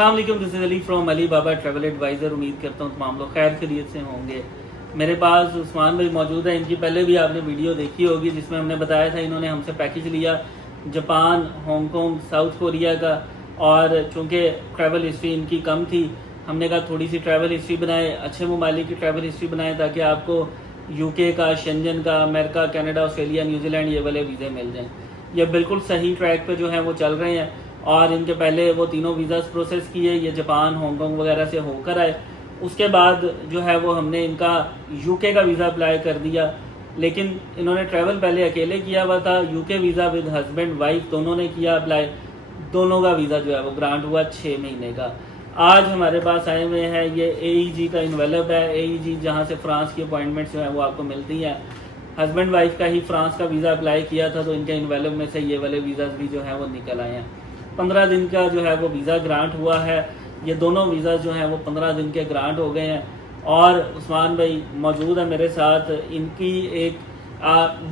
अस्सलाम वालेकुम, this is Ali from Ali Baba travel adviser. उम्मीद करता हूँ तमाम लोग खैर खैरियत से होंगे। मेरे पास उस्मान भाई मौजूद है। इनकी पहले भी आपने वीडियो देखी होगी जिसमें हमने बताया था इन्होंने हमसे पैकेज लिया जापान, हांगकांग, साउथ कोरिया का। और चूँकि ट्रैवल हिस्ट्री इनकी कम थी, हमने कहा थोड़ी सी ट्रैवल हिस्ट्री बनाए, अच्छे ममालिक की ट्रैवल हिस्ट्री बनाए ताकि आपको यूके का, शेंजन का, अमेरिका, कनाडा, ऑस्ट्रेलिया, न्यूजीलैंड ये वाले वीज़े मिल जाएँ। ये बिल्कुल सही ट्रैक पे जो है वो चल रहे हैं। और इनके पहले वो तीनों वीज़ास प्रोसेस किए, ये जापान, हांगकांग वगैरह से होकर आए। उसके बाद जो है वो हमने इनका यूके का वीज़ा अप्लाई कर दिया, लेकिन इन्होंने ट्रैवल पहले अकेले किया हुआ था। UK visa with husband wife दोनों ने किया अप्लाई। दोनों का वीज़ा जो है वो ग्रांट हुआ 6 महीने का। आज हमारे पास आए हुए हैं, ये AEG का इन्वेलप है। AEG जहाँ से फ्रांस की अपॉइंटमेंट्स जो है वो आपको मिलती हैं। हस्बैंड वाइफ का ही फ्रांस का वीज़ा अप्लाई किया था, तो इनके इन्वेलप में से ये वाले वीज़ाज भी जो है वो निकल आए हैं। 15 दिन का जो है वो वीज़ा ग्रांट हुआ है। ये दोनों वीज़ा जो हैं वो 15 दिन के ग्रांट हो गए हैं। और उस्मान भाई मौजूद है मेरे साथ। इनकी एक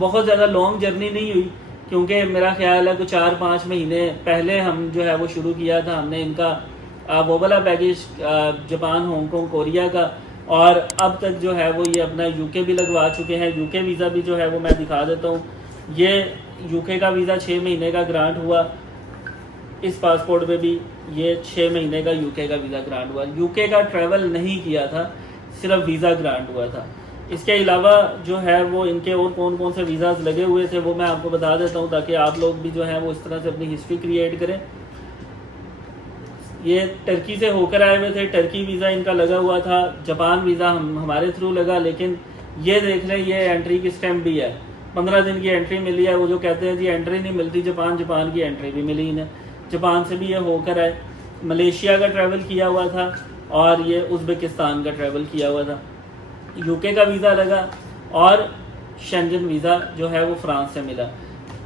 बहुत ज़्यादा लॉन्ग जर्नी नहीं हुई, क्योंकि मेरा ख्याल है कि 4-5 महीने पहले हम जो है वो शुरू किया था हमने इनका वो वाला पैकेज जापान, हांगकांग, कोरिया का। और अब तक जो है वो ये अपना यूके भी लगवा चुके हैं। यूके वीज़ा भी जो है वो मैं दिखा देता हूँ। ये यूके का वीज़ा 6 महीने का ग्रांट हुआ। इस पासपोर्ट में भी ये 6 महीने का यूके का वीज़ा ग्रांट हुआ। यूके का ट्रैवल नहीं किया था, सिर्फ वीज़ा ग्रांट हुआ था। इसके अलावा जो है वो इनके और कौन कौन से वीज़ाज लगे हुए थे वो मैं आपको बता देता हूँ, ताकि आप लोग भी जो है वो इस तरह से अपनी हिस्ट्री क्रिएट करें। ये टर्की से होकर आए हुए थे, टर्की वीज़ा इनका लगा हुआ था। जापान वीज़ा हमारे थ्रू लगा, लेकिन ये देख लें ये एंट्री की स्टैम्प भी है। 15 दिन की एंट्री मिली है। वो जो कहते हैं जी एंट्री नहीं मिलती जापान की एंट्री भी मिली इन्हें। जापान से भी ये होकर आए। मलेशिया का ट्रैवल किया हुआ था और ये उज़्बेकिस्तान का ट्रैवल किया हुआ था। यूके का वीज़ा लगा और शेंजन वीज़ा जो है वो फ्रांस से मिला।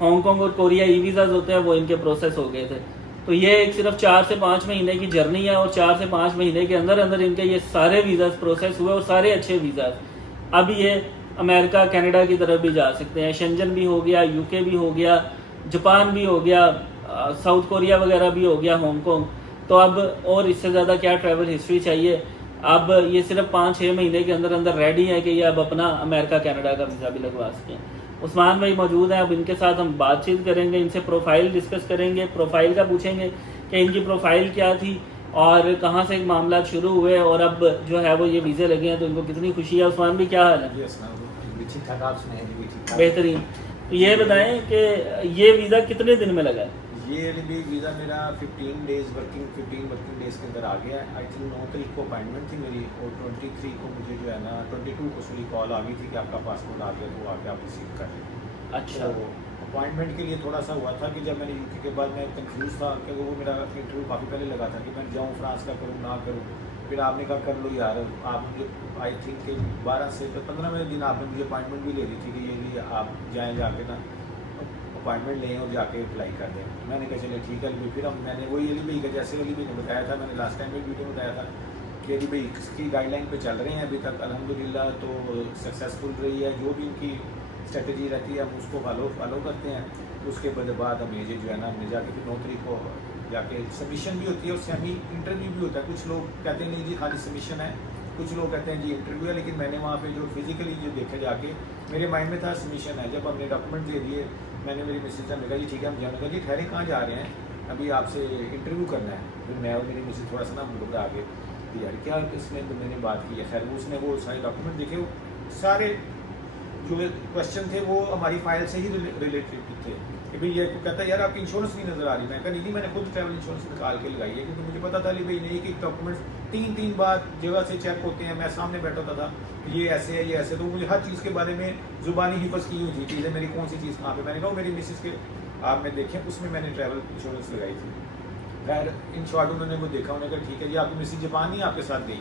हांगकांग और कोरिया वीज़ाज होते हैं वो इनके प्रोसेस हो गए थे। तो ये एक सिर्फ 4 से 5 महीने की जर्नी है, और 4 से 5 महीने के अंदर अंदर इनके ये सारे वीज़ाज प्रोसेस हुए, और सारे अच्छे वीज़ाज। अब ये अमेरिका, कनाडा की तरफ भी जा सकते हैं। शेंजन भी हो गया, यूके भी हो गया, जापान भी हो गया, साउथ कोरिया वगैरह भी हो गया, हांगकांग। तो अब और इससे ज़्यादा क्या ट्रैवल हिस्ट्री चाहिए। अब ये सिर्फ 5-6 महीने के अंदर अंदर रेडी है कि ये अब अपना अमेरिका, कनाडा का वीज़ा भी लगवा सकें। उस्मान भाई मौजूद हैं, अब इनके साथ हम बातचीत करेंगे, इनसे प्रोफाइल डिस्कस करेंगे। प्रोफाइल का पूछेंगे कि इनकी प्रोफाइल क्या थी और कहाँ से मामला शुरू हुए, और अब जो है वो ये वीज़े लगे हैं तो इनको कितनी खुशी है। उस्मान भाई क्या हाल है? बेहतरीन। तो ये बताएं कि ये वीज़ा कितने दिन में लगा है? ये भी वीज़ा मेरा 15 वर्किंग डेज़ के अंदर आ गया है। आई थिंक 9 तारीख को अपॉइंटमेंट थी मेरी, और 23 को मुझे जो है ना 22 को सॉरी कॉल आ गई थी कि आपका पासपोर्ट आ गया, तो आके आप रिसीव कर लें। अच्छा। तो अपॉइंटमेंट के लिए थोड़ा सा हुआ था कि जब मैंने यूके के बाद मैं कंफ्यूज था, क्योंकि वो मेरा इंटरव्यू काफ़ी पहले लगा था कि मैं जाऊँ फ्रांस का करूँ ना करूँ। फिर आपने कहा कर लो यार। आप मुझे आई थिंक 12 से 15वें दिन आपने मुझे अपॉइंटमेंट भी ले दी थी कि ये आप जाएँ जाके ना अपॉइंटमेंट लें और जाके अप्लाई कर दें। मैंने कहा चलिए ठीक है अली भाई। फिर मैंने वही अली भाई का जैसे अली भाई ने बताया था, मैंने लास्ट टाइम में वीडियो में बताया था कि अली भाई इसकी गाइडलाइन पे चल रहे हैं अभी तक अल्हम्दुलिल्लाह, तो सक्सेसफुल रही है। जो भी इनकी स्ट्रेटजी रहती है हम उसको फॉलो करते हैं। उसके बाद हम ये जो है ना हमने जाके फिर 9 तारीख को जाके सबमिशन भी होती है, उससे हमें इंटरव्यू भी होता है। कुछ लोग कहते हैं नहीं जी खाली सबमिशन है, कुछ लोग कहते हैं जी इंटरव्यू है, लेकिन मैंने वहाँ पे जो फिजिकली जो देखा जाके मेरे माइंड में था सबमिशन है। जब हमने डॉक्यूमेंट दे दिए, मैंने मेरी मिसेज से कहा जी ठीक है हम जाने का जी ठहरे कहाँ जा रहे हैं, अभी आपसे इंटरव्यू करना है। फिर मैं और मेरी मिसेज थोड़ा सा ना घबरा गए कि यार क्या इसमें तो मैंने बात की है। खैर उसने वो सारे डॉक्यूमेंट देखे, वो सारे जो क्वेश्चन थे वो हमारी फाइल से ही रिलेटेड थे। कि भाई ये कहता है यार आपकी इंश्योरेंस नहीं नज़र आ रही। मैं कहा नहीं मैंने खुद ट्रैवल इंश्योरेंस निकाल के लगाई है, क्योंकि मुझे पता था भाई नहीं कि डॉक्यूमेंट्स 3 बार जगह से चेक होते हैं। मैं सामने बैठा होता था ये ऐसे है ये ऐसे, तो मुझे हर चीज़ के बारे में ज़ुबानी हिफज की हुई थी चीज़ें मेरी कौन सी चीज़ कहाँ पे। मैंने कहा मेरी मिसिस के आपने देखे उसमें मैंने ट्रैवल इंश्योरेंस लगाई थी। खैर इन शॉर्ट उन्होंने वो देखा, उन्होंने कहा ठीक है जी आपकी मिसिस जापान नहीं आपके साथ गई।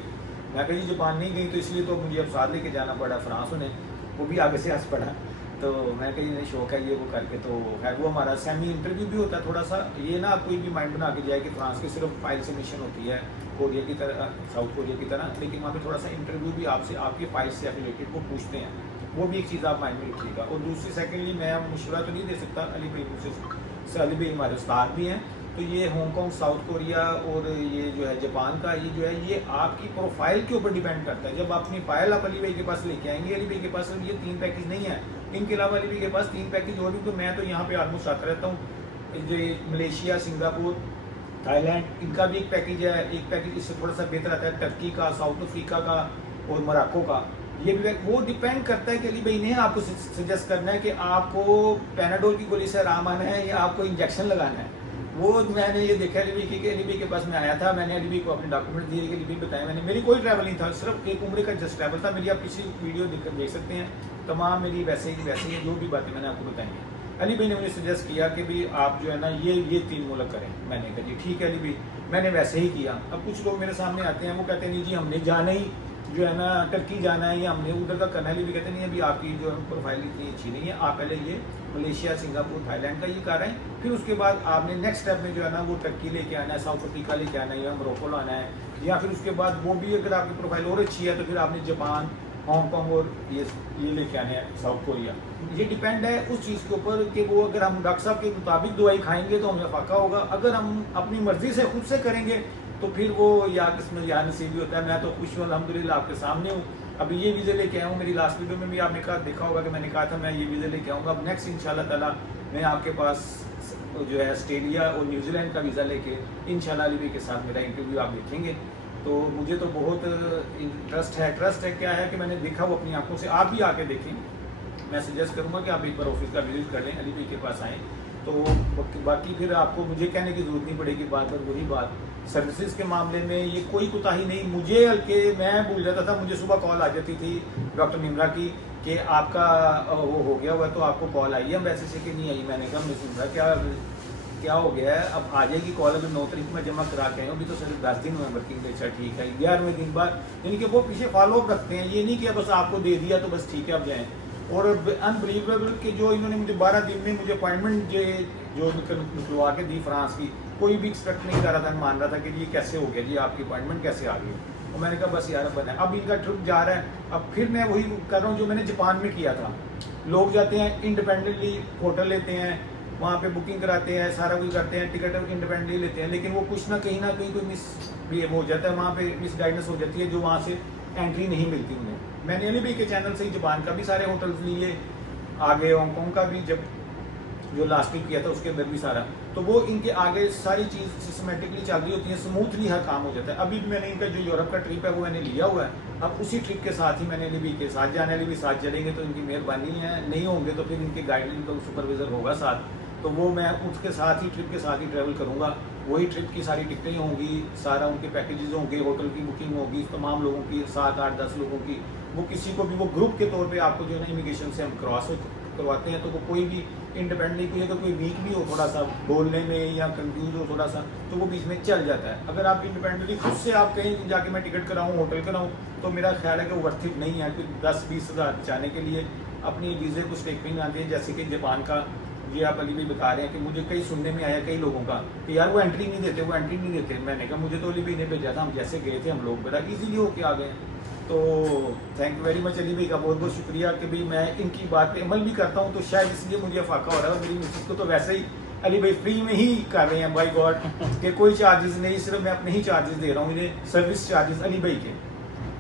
मैं कहा जी जापान नहीं गई, तो इसलिए तो मुझे अब साथ लेके जाना पड़ा फ्रांस। उन्हें वो भी आगे से हंस पड़ा। तो मैं कहीं नहीं शौक है ये वो करके, तो खैर वो हमारा सेमी इंटरव्यू भी होता है थोड़ा सा। ये ना कोई भी माइंड बना के जाए कि फ्रांस की सिर्फ फाइल सबमिशन होती है कोरिया की तरह, साउथ कोरिया की तरह, लेकिन वहाँ पे थोड़ा सा इंटरव्यू भी आपसे आपकी फाइल से रिलेटेड वो पूछते हैं। वो भी एक चीज़ आप माइंड में रखिएगा। और दूसरी सेकेंडली मैं मशवरा तो नहीं दे सकता, अली भाई मुझसे अली भाई हमारे उस्ताद भी हैं, तो ये हांगकांग, साउथ कोरिया और ये जो है जापान का, ये जो है ये आपकी प्रोफाइल के ऊपर डिपेंड करता है। जब अपनी फाइल आप अली भाई के पास लेके आएंगे, अली भाई के पास ये 3 पैकेज नहीं है, इनके अलावा अली भाई के पास 3 पैकेज और भी, तो मैं तो यहाँ पे ऑलमोस्ट आता रहता हूँ। जो मलेशिया, सिंगापुर, थाईलैंड, इनका भी एक पैकेज है। एक पैकेज इससे थोड़ा सा बेहतर आता है टर्की का, साउथ अफ्रीका का और मोरक्को का। ये भी वो डिपेंड करता है कि अली भाई ने आपको सजेस्ट करना है कि आपको पैनाडोल की गोली से आराम आना है या आपको इंजेक्शन लगाना है। वो मैंने ये देखा अली भाई के, अली भाई के पास मैं आया था, मैंने अली भाई को अपने डॉक्यूमेंट दिए कि अली भाई बताया, मैंने मेरी कोई ट्रैवल नहीं था, सिर्फ एक उम्र का जस्ट ट्रैवल था मेरी। आप पिछली वीडियो देख सकते हैं, तमाम मेरी वैसे ही जो भी बातें मैंने आपको बताई हैं। अली भाई ने मुझे सजेस्ट किया कि भाई आप जो है ना ये 3 मुल्क करें। मैंने कहा जी ठीक है अली भाई, मैंने वैसे ही किया। अब कुछ लोग मेरे सामने आते हैं, वो कहते हैं नहीं जी हमने जाना ही जो है ना टर्की जाना है या हमने उधर का करना है। अली भाई कहते नहीं अभी आपकी जो है प्रोफाइल इतनी अच्छी नहीं है, आप पहले ये मलेशिया, सिंगापुर, थाईलैंड का ये कर रहे हैं, फिर उसके बाद आपने नेक्स्ट स्टेप में जो है ना वो टर्की लेके आना है, साउथ अफ्रीका लेके आना है या मोरक्को लाना है, या फिर उसके बाद वो भी अगर आपकी प्रोफाइल और अच्छी है तो फिर आपने जापान, हांगकांग और ये लेके आने हैं, साउथ कोरिया। ये डिपेंड है उस चीज़ के ऊपर कि वो अगर हम डॉक्टर साहब के मुताबिक दवाई खाएंगे तो हमें फाका होगा, अगर हम अपनी मर्जी से खुद से करेंगे तो फिर वो या किस्मत या नसीबी होता है। मैं तो खुश हूँ अल्हम्दुलिल्लाह आपके सामने हूँ। अभी ये वीज़े लेके आया हूँ, मेरी लास्ट वीडियो में भी आपने कहा देखा होगा कि मैंने कहा था मैं ये वीज़े लेके आऊँगा। अब नेक्स्ट इंशाल्लाह ताला मैं आपके पास जो है ऑस्ट्रेलिया और न्यूजीलैंड का वीज़ा लेके इंशाल्लाह अली भाई के साथ मेरा इंटरव्यू आप देखेंगे। तो मुझे तो बहुत ट्रस्ट है क्या है कि मैंने देखा वो अपनी आंखों से, आप भी आके देखें। मैं सजेस्ट करूँगा कि आप एक बार ऑफिस का विजिट कर लें, अली भाई के पास आएँ, तो बाकी फिर आपको मुझे कहने की ज़रूरत नहीं पड़ेगी। बार बार वही बात, सर्विसेज के मामले में ये कोई कोताही नहीं। मुझे हल्के मैं भूल जाता था, मुझे सुबह कॉल आ जाती थी डॉक्टर निमरा की कि आपका वो हो गया हुआ तो आपको कॉल आई है, वैसे से कि नहीं आई। मैंने कहा मिस निमरा क्या हो गया है, अब आ जाएगी कॉल, अभी 9 तारीख में जमा करा के आए, अभी तो सिर्फ 10 दिन हुए वर्किंग डे। अच्छा ठीक है, 11वें दिन बाद, यानी कि वो पीछे फॉलोअप रखते हैं, ये नहीं कि बस आपको दे दिया तो बस ठीक है अब जाएँ। और अनबिलीवेबल कि जो इन्होंने मुझे 12 दिन में मुझे अपॉइंटमेंट जो निकलवा के दी फ्रांस की, कोई भी एक्सपेक्ट नहीं कर रहा था, मान रहा था कि ये कैसे हो गया जी, आपकी अपॉइंटमेंट कैसे आ गई। और मैंने कहा बस यार बना, अब इनका ट्रिप जा रहा है। अब फिर मैं वही कर रहा हूँ जो मैंने जापान में किया था। लोग जाते हैं इंडिपेंडेंटली, होटल लेते हैं, वहाँ पे बुकिंग कराते हैं, सारा कुछ करते हैं, टिकट इंडिपेंडेंटली लेते हैं, लेकिन वो कुछ ना कहीं कोई मिस हो जाता है, वहाँ पे मिस गाइडेंस हो जाती है, जो वहाँ से एंट्री नहीं मिलती उन्हें। मैंने अली भाई के चैनल से ही जापान का भी सारे होटल्स लिए, आगे हांगकांग का भी जब जो लास्ट वीक किया था उसके अंदर भी सारा, तो वो इनके आगे सारी चीज़ सिस्टमेटिकली चल रही होती है, स्मूथली हर काम हो जाता है। अभी भी मैंने इनका जो यूरोप का ट्रिप है वो मैंने लिया हुआ है, अब उसी ट्रिप के साथ ही मैंने अली भाई के साथ जाना है। अली भाई साथ चलेंगे तो इनकी मेहरबानी है, नहीं होंगे तो फिर इनके गाइडलाइन का सुपरवाइजर होगा साथ, तो वो मैं उसके साथ ही ट्रिप के साथ ही ट्रैवल करूँगा। वही ट्रिप की सारी टिकटें होंगी, सारा उनके पैकेजेस होंगे, होटल की बुकिंग होगी, तमाम लोगों की 7, 8, 10 लोगों की, वो किसी को भी वो ग्रुप के तौर पे आपको जो है ना इमिग्रेशन से हम करवाते हैं। तो वो कोई भी इंडिपेंडेंटली कोई अगर कोई वीक भी हो थोड़ा सा बोलने में या कंफ्यूज हो थोड़ा सा, तो वो बीच में चल जाता है। अगर आप इंडिपेंडेंटली खुद से आप कहीं जाके मैं टिकट कराऊँ, होटल कराऊँ, तो मेरा ख्याल है कि वो वर्थ इट नहीं है। कि 10-20 हज़ार बचाने के लिए अपनी वीज़े को स्टेटमेंट आते हैं, जैसे कि जापान का ये आप अली भाई बता रहे हैं कि मुझे कई सुनने में आया कई लोगों का कि यार वो एंट्री नहीं देते, मैंने कहा मुझे तो अली भाई ने भेजा था, हम जैसे गए थे हम लोग बड़ा ईजीली होके आ गए। तो thank you very much Ali भाई का बहुत बहुत शुक्रिया कि भाई मैं इनकी बात पे अमल भी करता हूँ, तो शायद इसलिए मुझे फाका हो रहा है। और मेरी मिसेस को तो वैसे ही अली भाई फ्री में ही कर रहे हैं, बाय गॉड, कि कोई चार्जेस नहीं, सिर्फ मैं अपने ही चार्जेस दे रहा हूँ इन्हें, सर्विस चार्जेस अली भाई के।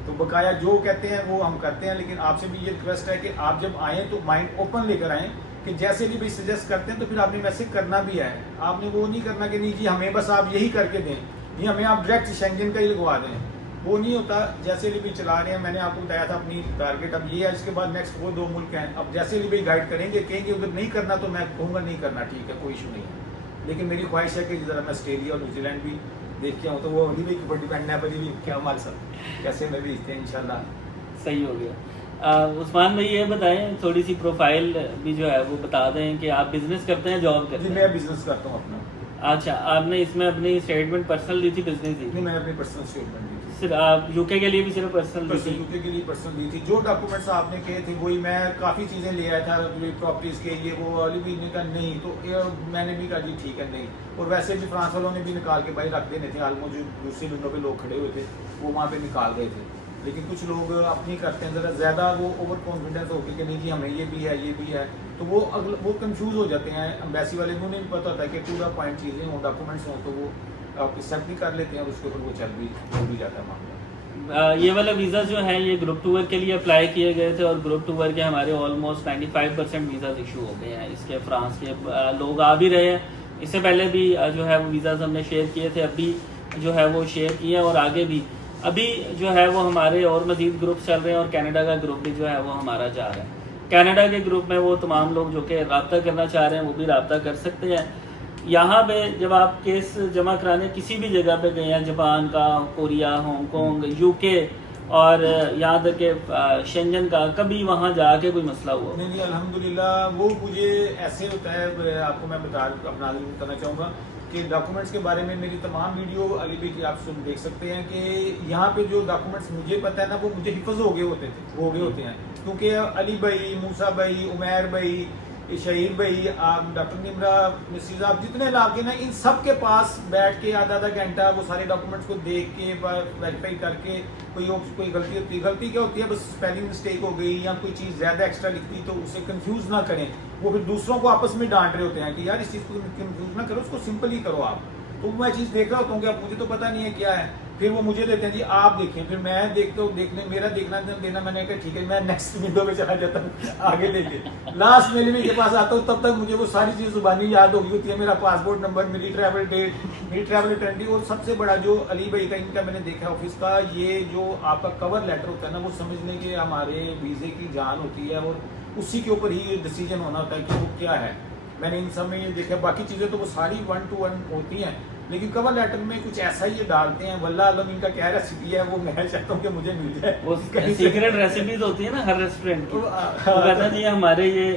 तो बकाया जो कहते हैं वो हम करते हैं, लेकिन आपसे भी ये रिक्वेस्ट है कि आप जब आएँ तो माइंड ओपन लेकर आएँ, कि जैसे भी सजेस्ट करते हैं तो फिर आपने वैसे करना भी है। आपने वो नहीं करना कि नहीं जी हमें बस आप यही करके दें, नहीं हमें आप डायरेक्ट शेंगन का ही लगवा दें, वो नहीं होता। जैसे भी चला रहे हैं, मैंने आपको बताया था अपनी टारगेट अब ये है, इसके बाद नेक्स्ट वो 2 मुल्क हैं। अब जैसे भी गाइड कहेंगे उधर नहीं करना तो मैं कहूँगा नहीं करना, ठीक है कोई इशू नहीं है। लेकिन मेरी ख्वाहिश है कि ज़रा मैं ऑस्ट्रेलिया और न्यूजीलैंड भी देख के आऊँ, तो वो अली भाई के ऊपर डिपेंड है, अली भाई क्या हमारे साथ कैसे मैं भेजते हैं इंशाल्लाह। सही हो गया। उस्मान भाई ये बताएं, थोड़ी सी प्रोफाइल भी जो है वो बता दें कि आप बिजनेस करते हैं, जॉब करते हैं? मैं बिजनेस करता हूँ अपना। अच्छा, आपने इसमें अपनी स्टेटमेंट पर्सनल दी थी, बिजनेस दी? नहीं, मैंने अपनी पर्सनल स्टेटमेंट दी थी। सिर्फ आप यूके के लिए भी सिर्फ पर्सनल दी थी? यूके के लिए पर्सनल दी थी। जो डॉक्यूमेंट्स आपने कहे थे वही, मैं काफ़ी चीज़ें ले आया था प्रॉपर्टीज़ के लिए, वो अली भाई ने कहा नहीं, तो मैंने भी कहा जी ठीक है नहीं। और वैसे भी फ्रांस वालों ने भी निकाल के भाई रख देने थे, आलमोस्ट जो दूसरी विंडो पे लोग खड़े हुए थे वो वहाँ पे निकाल गए थे। लेकिन कुछ लोग अपनी करते हैं ज़रा ज़्यादा, वो ओवर कॉन्फिडेंस होकर कि नहीं जी हमें ये भी है, तो वो कंफ्यूज हो जाते हैं। एम्बेसी वाले को नहीं पता होता है कि पूरा पॉइंट चीज़ें हों, डॉक्यूमेंट्स हों, तो वो एक्सेप्ट भी कर लेते हैं और उसके ऊपर वो हो भी जाता है मामला। ये वाला वीज़ा जो है ये ग्रुप टूर के लिए अप्लाई किए गए थे और ग्रुप टूर के हमारे ऑलमोस्ट 95% वीज़ा इशू हो गए हैं। इसके फ्रांस के लोग आ भी रहे हैं, इससे पहले भी जो है वो वीज़ाज हमने शेयर किए थे, अभी जो है वो शेयर किए हैं और आगे भी अभी जो है वो हमारे और मज़ीद ग्रुप चल रहे हैं और कनाडा का ग्रुप भी जो है वो हमारा जा रहा है। कनाडा के ग्रुप में वो तमाम लोग जो कि रब्ता करना चाह रहे हैं वो भी रब्ता कर सकते हैं। यहाँ पे जब आप केस जमा कराने किसी भी जगह पे गए हैं, जापान का, कोरिया, हांगकांग, यूके और यहाँ तक के शेंजन का, कभी वहाँ जाके कोई मसला हुआ? नहीं अल्हम्दुलिल्लाह, वो मुझे ऐसे होता है, आपको मैं बताना चाहूँगा कि डॉक्यूमेंट्स के बारे में मेरी तमाम वीडियो अली भाई की आप देख सकते हैं कि यहाँ पे जो डॉक्यूमेंट्स मुझे पता है ना, वो मुझे हिफज हो गए होते हैं, क्योंकि अली भाई, मूसा भाई, उमैर भाई, शहीद भाई, आप डॉक्टर निमरा मिसिज, आप जितने इलाके ना, इन सब के पास बैठ के आधा घंटा वो सारे डॉक्यूमेंट्स को देख के वेरीफाई करके कोई गलती क्या होती है, बस स्पेलिंग मिस्टेक हो गई या कोई चीज़ ज़्यादा एक्स्ट्रा लिख दी तो उसे कंफ्यूज ना करें। वो फिर दूसरों को आपस में डांट रहे होते हैं कि यार इस चीज़ को कंफ्यूज ना करो, उसको सिंपल ही करो आप। तो मैं चीज़ देख रहा होता हूँ कि अब मुझे तो पता नहीं है क्या है, फिर वो मुझे देते हैं जी आप देखें, फिर मैं देखता हूँ, मेरा देखना देना, मैंने कहा ठीक है, मैं नेक्स्ट विंडो पे चला जाता हूँ आगे लेके, लास्ट मेरे के पास आता हूँ, तब तक मुझे वो सारी चीज़ जुबानी याद होगी होती है, मेरा पासपोर्ट नंबर, मेरी ट्रैवल डेट, मेरी ट्रैवल अटेंडी, और सबसे बड़ा जो अली भाई का इनका मैंने देखा ऑफिस का, ये जो आपका कवर लेटर होता है ना, वो समझने के हमारे वीज़े की जान होती है और उसी के ऊपर ही डिसीजन होना होता है कि वो क्या है। मैंने इन सब में ये देखा, बाकी चीज़ें तो वो सारी 1 to 1 होती हैं, लेकिन कवर लेटर में कुछ ऐसा ही ये डालते हैं, वल्लाह आलम इनका क्या रेसिपी है वो मैं चाहता हूँ कि मुझे मिल जाए। वो सीक्रेट रेसिपीज होती है ना हर रेस्टोरेंट की, वो कहता है जी हमारे ये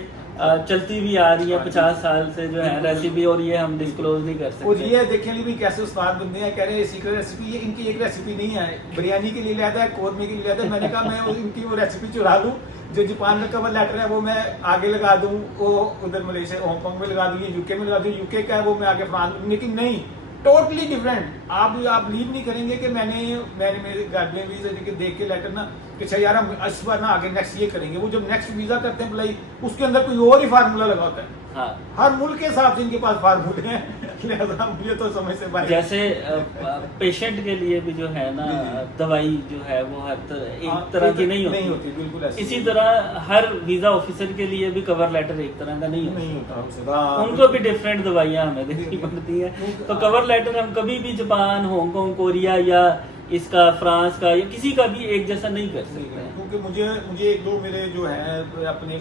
चलती भी आ रही है 50 साल से जो है रेसिपी, और ये हम डिस्क्लोज नहीं कर सकते। और ये देखें ली भी कैसे उस्ताद बंदे हैं, कह रहे हैं सीक्रेट रेसिपी, ये इनकी एक रेसिपी नहीं है, बिरयानी के लिए लाता है, कौरमे के लिए लाता है। मैंने कहा मैं इनकी वो रेसिपी चुरा लूँ, जो जापान का कवर लेटर है वो मैं आगे लगा दूँ, वो उधर मलेशिया हांगकांग में लगा दूँ, यूके में लगा दूँ, यूके का है वो मैं आगे फ्रांस, लेकिन नहीं, टोटली डिफरेंट। आप बिलीव नहीं करेंगे कि मैंने मेरे गार्जियन वीजा देख के लेटर ना कि अच्छा यार हम इस बार ना आगे नेक्स्ट ये करेंगे, वो जब नेक्स्ट वीजा करते हैं अप्लाई, उसके अंदर कोई और ही फार्मूला लगा होता है। हाँ। हर मुल्क के हिसाब से इनके पास फार्मूले हैं, लिहाजा मुझे तो समझ से बाहर। जैसे पेशेंट के लिए भी जो है ना दवाई जो है वो हर एक तरह की नहीं होती, बिल्कुल ऐसे। इसी तरह हर वीजा ऑफिसर के लिए भी कवर लेटर एक तरह का नहीं होता, उनको भी डिफरेंट दवाइयाँ हमें देनी पड़ती है। तो कवर लेटर हम कभी भी जापान, हांगकांग, कोरिया या इसका फ्रांस का या किसी का भी एक जैसा नहीं कर सकते हैं, क्योंकि मुझे एक दो मेरे जो है अपने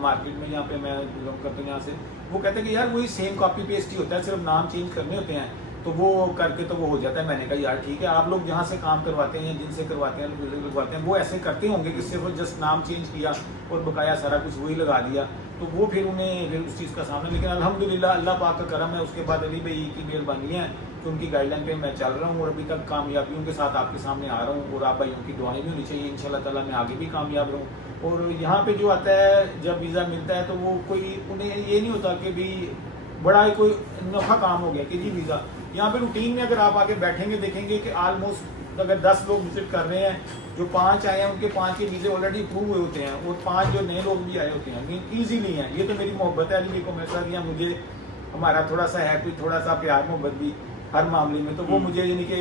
मार्केट में यहाँ पे मैं बिलोंग करता हूँ यहाँ से, वो कहते हैं कि यार वही सेम कॉपी पेस्ट ही होता है, सिर्फ नाम चेंज करने होते हैं, तो वो करके तो वो हो जाता है। मैंने कहा यार ठीक है, आप लोग जहाँ से काम करवाते हैं या जिनसे करवाते हैं लगवाते हैं, वो ऐसे करते होंगे कि सिर्फ जस्ट नाम चेंज किया और बकाया सारा कुछ वही लगा दिया, तो वो फिर उन्हें उस चीज़ का सामना। लेकिन अल्हम्दुलिल्लाह अल्लाह पाक का करम है, उसके बाद अली भाई की मेहरबानी है कि उनकी गाइडलाइन पे मैं चल रहा हूँ और अभी तक कामयाबियों के साथ आपके सामने आ रहा हूँ, और आप भाइयों की दुआएं भी होनी चाहिए, इंशाल्लाह ताला मैं आगे भी कामयाब रहूँ। और यहाँ पे जो आता है जब वीज़ा मिलता है तो वो कोई उन्हें ये नहीं होता कि भी बड़ा कोई नफा काम हो गया कि जी वीज़ा। यहाँ पे रूटीन में अगर आप आके बैठेंगे देखेंगे कि आलमोस्ट अगर 10 लोग विजिट कर रहे हैं, जो 5 आए हैं उनके 5 के वीज़े ऑलरेडी अप्रूव हुए होते हैं, और 5 जो नए लोग भी आए होते हैं, ईजीली हैं। ये तो मेरी मोहब्बत है अली को मेरे साथ, या मुझे हमारा थोड़ा सा है कोई थोड़ा सा प्यार मोहब्बत भी हर मामले में, तो वो मुझे यानी कि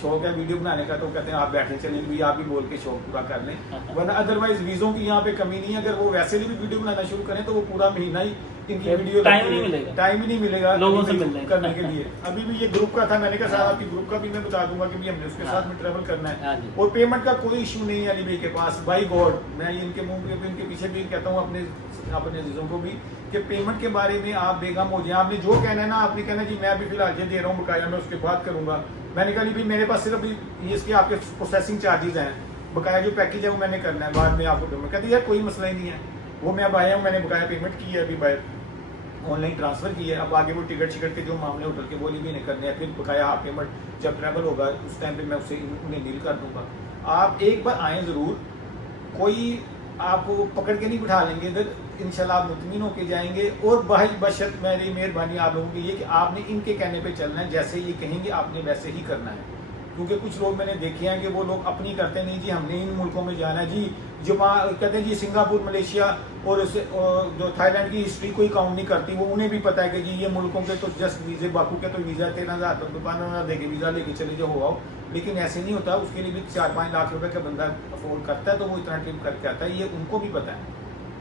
शौक है वीडियो बनाने का, तो कहते हैं आप बैठे चलें भी, आप भी बोल के शौक पूरा कर लें, वरना अदरवाइज वीज़ों की यहाँ पे कमी नहीं है। अगर वो वैसे भी वीडियो बनाना शुरू करें तो वो पूरा महीना ही इनकी वीडियो टाइम ही नहीं मिलेगा लोगों से मिलने करने के लिए। अभी भी ये ग्रुप का था, मैंने कहा साहब आपकी ग्रुप का भी मैं बता दूंगा कि भी हमने उसके साथ में ट्रैवल करना है, और पेमेंट का कोई इशू नहीं है अली भाई के पास, बाई गॉड। मैं इनके मुंह पे इनके पीछे भी कहता हूँ अपने चीज़ों को भी कि पेमेंट के बारे में आप बेगम हो जाए, आपने जो कहना है ना, आपने कहना जी मैं अभी फिलहाल ये दे रहा हूँ बकाया, मैं उसके बाद करूँगा। मैंने कहा भी मेरे पास सिर्फ इसके आपके प्रोसेसिंग चार्जेस हैं, बकाया जो पैकेज है वो मैंने करना है, बाद में आपको पेमेंट। कहती यार कोई मसला ही नहीं है, वो मैं अब आया हूँ, मैंने बकाया पेमेंट की है, अभी बाय ऑनलाइन ट्रांसफर की है, अब आगे वो टिकट के जो मामले होटल के वो भी नहीं करने हैं, फिर बकाया हाफ पेमेंट जब ट्रैवल होगा उस टाइम पे मैं उससे उन्हें डील कर दूंगा। आप एक बार आएँ ज़रूर, कोई आपको पकड़ के नहीं बिठा लेंगे इधर, इंशाल्लाह आप मुतमिन होके जाएंगे। और भाई बशर्त मेरी मेहरबानी आप लोगों की ये कि आपने इनके कहने पे चलना है, जैसे ये कहेंगे आपने वैसे ही करना है, क्योंकि कुछ लोग मैंने देखे हैं कि वो लोग अपनी करते नहीं जी हमने इन मुल्कों में जाना है जी, जो कहते हैं जी सिंगापुर, मलेशिया और जो थाईलैंड की हिस्ट्री कोई काउंट नहीं करती, वो उन्हें भी पता है कि जी ये मुल्कों के तो जस्ट वीज़े, बाकू के तो वीज़ा 13,000 तो 15,000 देके वीज़ा लेके चले जाओ आओ, लेकिन ऐसे नहीं होता। उसके लिए भी 4-5 लाख रुपए का बंदा अफोर्ड करता है तो वो इतना ट्रिप करके आता है, ये उनको भी पता है।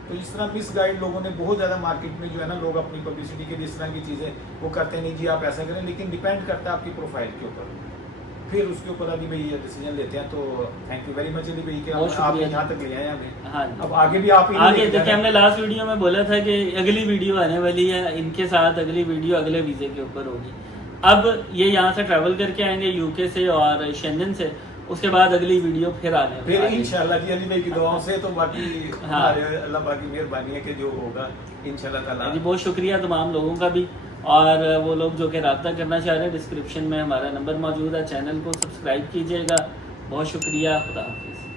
तो इस तरह मिस गाइड लोगों ने बहुत ज़्यादा मार्केट में जो है ना, लोग अपनी पब्लिसिटी के लिए इस तरह की चीज़ें वो करते नहीं जी आप ऐसा करें, लेकिन डिपेंड करता है आपकी प्रोफाइल के ऊपर, फिर उसके ऊपर अली भाई ये डिसीजन लेते हैं। तो thank you very much Ali भाई कि आप यहाँ तक ले आए हमें। हाँ, अब आगे भी आप आगे देखिए, हमने लास्ट वीडियो में बोला था कि अगली वीडियो आने वाली है इनके साथ, अगली वीडियो अगले वीज़े के ऊपर होगी। अब ये यहाँ से ट्रैवल करके आएंगे यूके से और शेंजन से, उसके बाद अगली वीडियो फिर आने फिर इंशाल्लाह जी अली भाई की दुआओं से। तो बाकी हाँ, अल्लाह बाकी मेहरबानी है कि जो होगा इंशाल्लाह ताला। जी बहुत शुक्रिया तमाम लोगों का भी, और वो लोग जो कि रब्ता करना चाह रहे हैं डिस्क्रिप्शन में हमारा नंबर मौजूद है, चैनल को सब्सक्राइब कीजिएगा। बहुत शुक्रिया, खुदा हाफिज़।